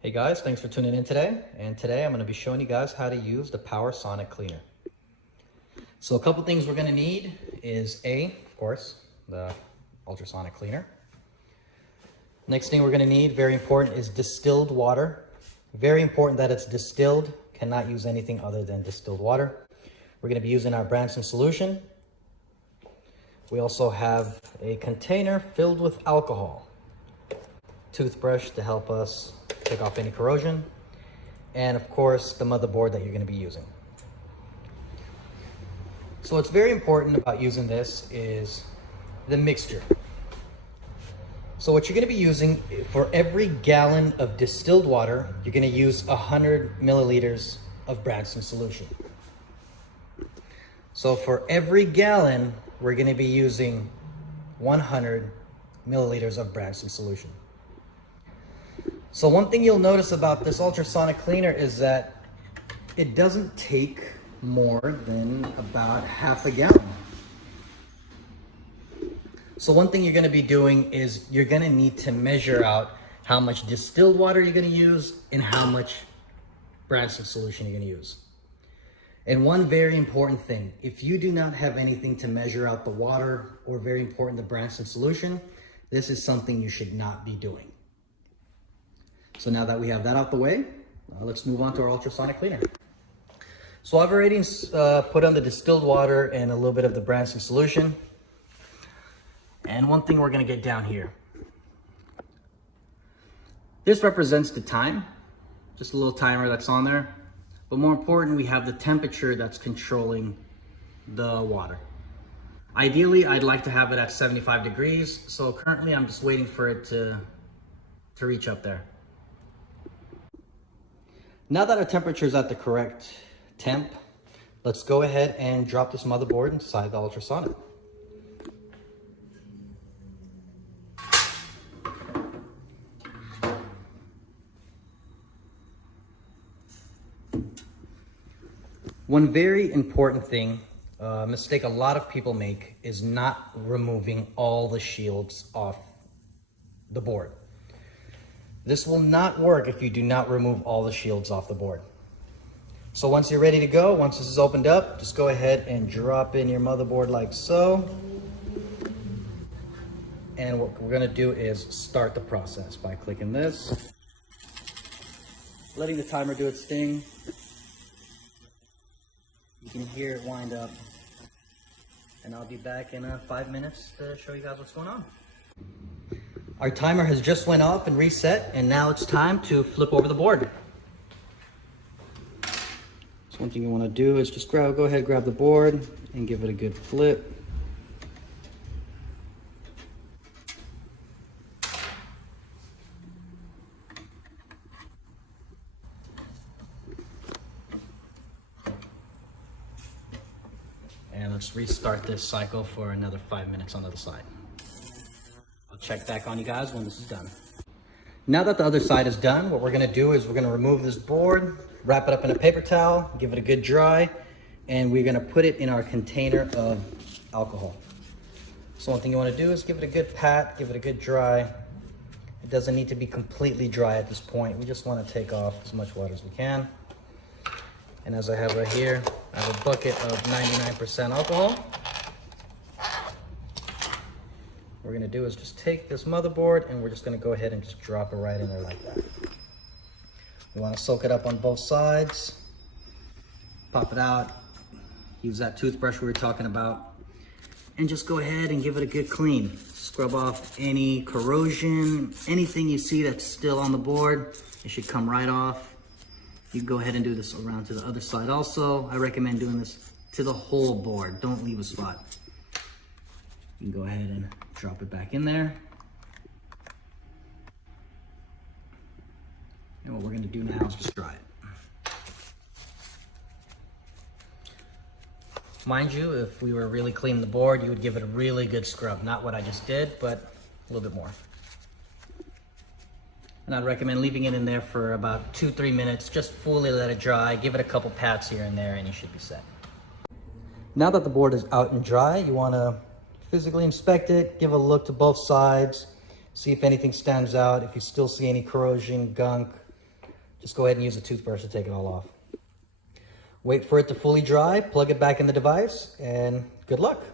Hey guys, thanks for tuning in today. And today I'm going to be showing you guys how to use the Ultrasonic cleaner. So a couple things we're going to need is of course, the ultrasonic cleaner. Next thing we're going to need, very important, is distilled water. Very important that it's distilled. Cannot use anything other than distilled water. We're going to be using our Branson solution. We also have a container filled with alcohol. Toothbrush to help us take off any corrosion, and of course the motherboard that you're going to be using. So what's very important about using this is the mixture. So what you're going to be using, for every gallon of distilled water, you're going to use 100 milliliters of Branson solution. So for every gallon, we're going to be using 100 milliliters of Branson solution. So one thing you'll notice about this ultrasonic cleaner is that it doesn't take more than about half a gallon. So one thing you're going to be doing is you're going to need to measure out how much distilled water you're going to use and how much Branson solution you're going to use. And one very important thing, if you do not have anything to measure out the water, or very important, the Branson solution, this is something you should not be doing. So now that we have that out the way, let's move on to our ultrasonic cleaner. So I've already put on the distilled water and a little bit of the Branson solution. And one thing we're going to get down here. This represents the time, just a little timer that's on there. But more important, we have the temperature that's controlling the water. Ideally, I'd like to have it at 75 degrees. So currently I'm just waiting for it to reach up there. Now that our temperature is at the correct temp, let's go ahead and drop this motherboard inside the ultrasonic. One very important thing, mistake a lot of people make, is not removing all the shields off the board. This will not work if you do not remove all the shields off the board. So once you're ready to go, once this is opened up, just go ahead and drop in your motherboard like so. And what we're gonna do is start the process by clicking this, letting the timer do its thing. You can hear it wind up. And I'll be back in 5 minutes to show you guys what's going on. Our timer has just went off and reset, and now it's time to flip over the board. So one thing you want to do is just go ahead, grab the board and give it a good flip. And let's restart this cycle for another 5 minutes on the other side. I'll check back on you guys when this is done. Now that the other side is done, what we're gonna do is we're gonna remove this board, wrap it up in a paper towel, give it a good dry, and we're gonna put it in our container of alcohol. So one thing you wanna do is give it a good pat, give it a good dry. It doesn't need to be completely dry at this point. We just wanna take off as much water as we can. And as I have right here, I have a bucket of 99% alcohol. What we're gonna do is just take this motherboard and we're just gonna go ahead and just drop it right in there like that. We wanna soak it up on both sides, pop it out, use that toothbrush we were talking about, and just go ahead and give it a good clean. Scrub off any corrosion, anything you see that's still on the board, it should come right off. You can go ahead and do this around to the other side also. I recommend doing this to the whole board. Don't leave a spot. You can go ahead and drop it back in there. And what we're gonna do now is just dry it. Mind you, if we were really cleaning the board, you would give it a really good scrub. Not what I just did, but a little bit more. And I'd recommend leaving it in there for about 2-3 minutes. Just fully let it dry. Give it a couple pats here and there and you should be set. Now that the board is out and dry, you want to physically inspect it, give a look to both sides, see if anything stands out, if you still see any corrosion, gunk, Just go ahead and use a toothbrush to take it all off. Wait for it to fully dry, plug it back in the device, and good luck.